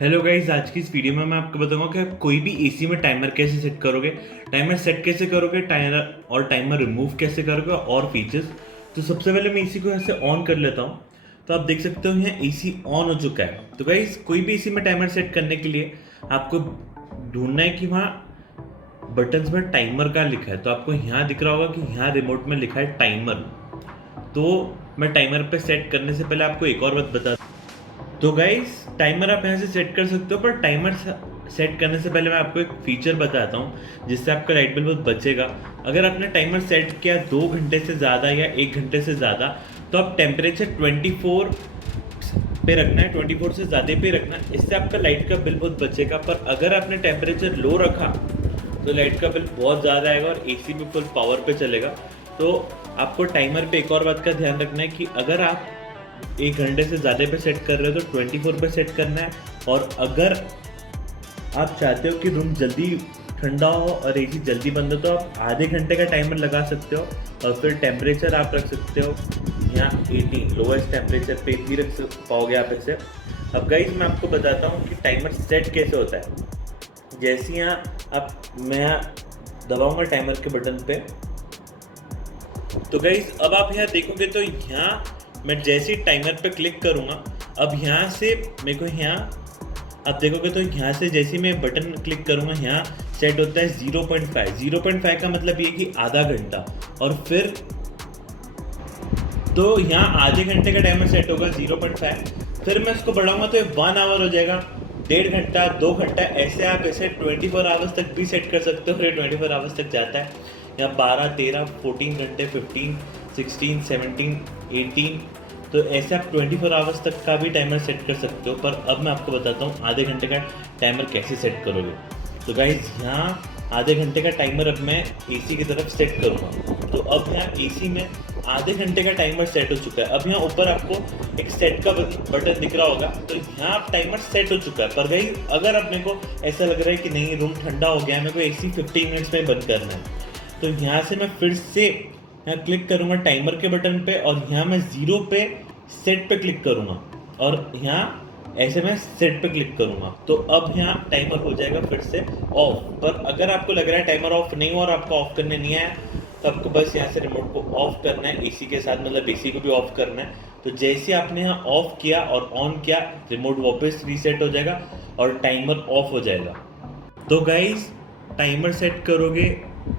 Hello guys, आज की इस वीडियो में मैं आपको बताऊंगा कि आप कोई भी एसी में टाइमर कैसे सेट करोगे, टाइमर सेट कैसे करोगे, टाइमर और टाइमर रिमूव कैसे करोगे और फीचर्स। तो सबसे पहले मैं एसी को ऐसे ऑन कर लेता हूँ। तो आप देख सकते हो यहाँ एसी ऑन हो चुका है। तो गाइस, कोई भी एसी में टाइमर सेट करने के लिए आपको ढूंढना है कि वहाँ बटन्स में टाइमर का लिखा है। तो आपको यहाँ दिख रहा होगा कि यहाँ रिमोट में लिखा है टाइमर। तो मैं टाइमर पे सेट करने से पहले आपको एक और बात बता। तो गाइस, टाइमर आप यहाँ से सेट कर सकते हो, पर टाइमर सेट करने से पहले मैं आपको एक फीचर बताता हूँ जिससे आपका लाइट बिल बहुत बचेगा। अगर आपने टाइमर सेट किया 2 घंटे से ज़्यादा या 1 घंटे से ज़्यादा, तो आप टेम्परेचर 24 पे रखना है, 24 से ज़्यादा पे रखना है। इससे आपका लाइट का बिल बहुत बचेगा। पर अगर आपने टेम्परेचर लो रखा तो लाइट का बिल बहुत ज़्यादा आएगा और एसी भी फुल पावर पे चलेगा। तो आपको टाइमर पे एक और बात का ध्यान रखना है कि अगर आप 1 घंटे से ज़्यादा पे सेट कर रहे हो तो 24 पे सेट करना है। और अगर आप चाहते हो कि रूम जल्दी ठंडा हो और एसी जल्दी बंद हो तो आप आधे घंटे का टाइमर लगा सकते हो। और फिर टेम्परेचर आप रख सकते हो यहाँ 18, लोएस्ट टेम्परेचर पे भी रख पाओगे आप इसे। अब गाइस, मैं आपको बताता हूँ कि टाइमर सेट कैसे होता है। जैसे यहाँ मैं दबाऊंगा टाइमर के बटन पे, तो गाइस अब आप यहाँ देखोगे तो यहाँ मैं जैसे ही टाइमर पे क्लिक करूँगा, अब यहाँ से मेरे को यहाँ आप देखोगे तो यहाँ से जैसे ही मैं बटन क्लिक करूँगा यहाँ सेट होता है 0.5। 0.5 का मतलब ये कि आधा घंटा। और फिर तो यहाँ आधे घंटे का टाइमर सेट होगा 0.5। फिर मैं इसको बढ़ाऊंगा तो ये 1 आवर हो जाएगा, 1.5 घंटा, 2 घंटा, ऐसे आप इसे 24 आवर्स तक भी सेट कर सकते हो। फिर 24 आवर्स तक जाता है या 12, 13, 14 घंटे, 15, 16, 17, 18। तो ऐसे आप 24 आवर्स तक का भी टाइमर सेट कर सकते हो। पर अब मैं आपको बताता हूँ आधे घंटे का टाइमर कैसे सेट करोगे। तो गाइस, यहाँ आधे घंटे का टाइमर अब मैं एसी की तरफ सेट करूँगा। तो अब यहाँ एसी में आधे घंटे का टाइमर सेट हो चुका है। अब यहाँ ऊपर आपको एक सेट का बटन दिख रहा होगा, तो यहाँ आप टाइमर सेट हो चुका है। पर गाइस, अगर अब मेरे को ऐसा लग रहा है कि नहीं, रूम ठंडा हो गया है, मेरे को एसी 15 मिनट्स में बंद करना है, तो यहाँ से मैं फिर से यहाँ क्लिक करूँगा टाइमर के बटन पे और यहाँ मैं 0 पे सेट पे क्लिक करूँगा और यहाँ ऐसे मैं सेट पे क्लिक करूँगा। तो अब यहाँ टाइमर हो जाएगा फिर से ऑफ। पर अगर आपको लग रहा है टाइमर ऑफ नहीं हो और आपको ऑफ करने नहीं आया, तो आपको बस यहाँ से रिमोट को ऑफ करना है एसी के साथ, मतलब एसी को भी ऑफ करना है। तो जैसे आपने यहाँ ऑफ किया और ऑन किया, रिमोट वापस रीसेट हो जाएगा और टाइमर ऑफ हो जाएगा। तो गाइस, टाइमर सेट करोगे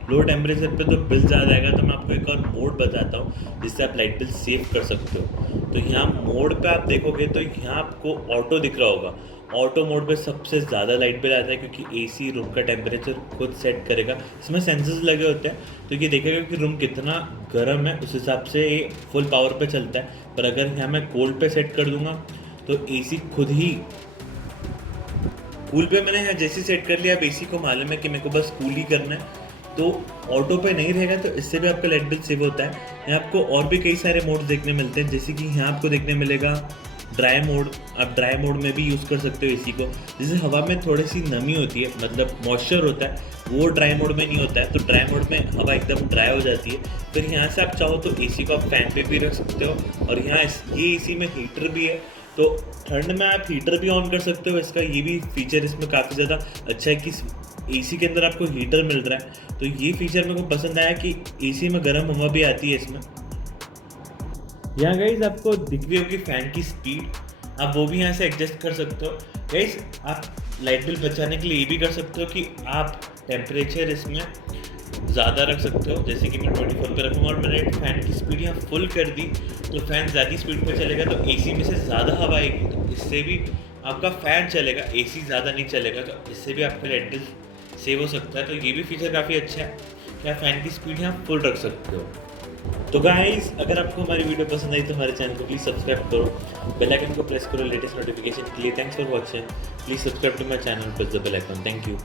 लो टेम्परेचर पे तो बिल ज़्यादा आएगा। तो मैं आपको एक और मोड बताता हूँ जिससे आप लाइट बिल सेव कर सकते हो। तो यहाँ मोड पे आप देखोगे तो यहाँ आपको ऑटो दिख रहा होगा। ऑटो मोड पे सबसे ज़्यादा लाइट बिल आता है क्योंकि एसी रूम का टेम्परेचर खुद सेट करेगा। इसमें सेंसर्स लगे होते हैं तो ये देखेगा कि रूम कितना गर्म है, उस हिसाब से ये फुल पावर पे चलता है। पर अगर यहाँ मैं कोल्ड पे सेट कर दूंगा तो एसी खुद ही कूल पे मैंने यहाँ जैसे सेट कर लिया। अब एसी को मालूम है कि मेरे को बस कूल ही करना है, तो ऑटो पे नहीं रहेगा। तो इससे भी आपका लाइट बिल सेव होता है। यहाँ आपको और भी कई सारे मोड देखने मिलते हैं, जैसे कि यहाँ आपको देखने मिलेगा ड्राई मोड। आप ड्राई मोड में भी यूज़ कर सकते हो एसी को। जैसे हवा में थोड़ी सी नमी होती है, मतलब मॉइस्चर होता है, वो ड्राई मोड में नहीं होता है। तो ड्राई मोड में हवा एकदम ड्राई हो जाती है। फिर यहाँ से आप चाहो तो एसी को आप फैन पे भी रख सकते हो। और यहाँ ये एसी में हीटर भी है, तो ठंड में आप हीटर भी ऑन कर सकते हो। इसका ये भी फीचर इसमें काफ़ी ज़्यादा अच्छा है कि एसी के अंदर आपको हीटर मिल रहा है। तो ये फीचर मेरे को पसंद आया कि एसी में गर्म हवा भी आती है इसमें। यहाँ गाइस, आपको दिख रही होगी फैन की स्पीड, आप वो भी यहाँ से एडजस्ट कर सकते हो। गाइस, आप लाइट बिल बचाने के लिए ये भी कर सकते हो कि आप टेम्परेचर इसमें ज़्यादा रख सकते हो। जैसे कि मैं 24 पे रखूँगा और मैंने फैन की स्पीड यहाँ फुल कर दी, तो फैन ज़्यादा स्पीड पे चलेगा तो एसी में से ज़्यादा हवा आएगी, तो इससे भी आपका फ़ैन चलेगा, एसी ज़्यादा नहीं चलेगा। तो इससे भी आपका लाइट बिल सेव हो सकता है। तो ये भी फीचर काफ़ी अच्छा है कि आप फैन की स्पीड यहाँ फुल रख सकते हो। तो गाइस, अगर आपको हमारी वीडियो पसंद आई तो हमारे चैनल को प्लीज़ सब्सक्राइब करो, बेल आइकन को प्रेस करो लेटेस्ट नोटिफिकेशन के लिए। Thanks for watching. Please subscribe to my channel, press the bell icon. Thank you.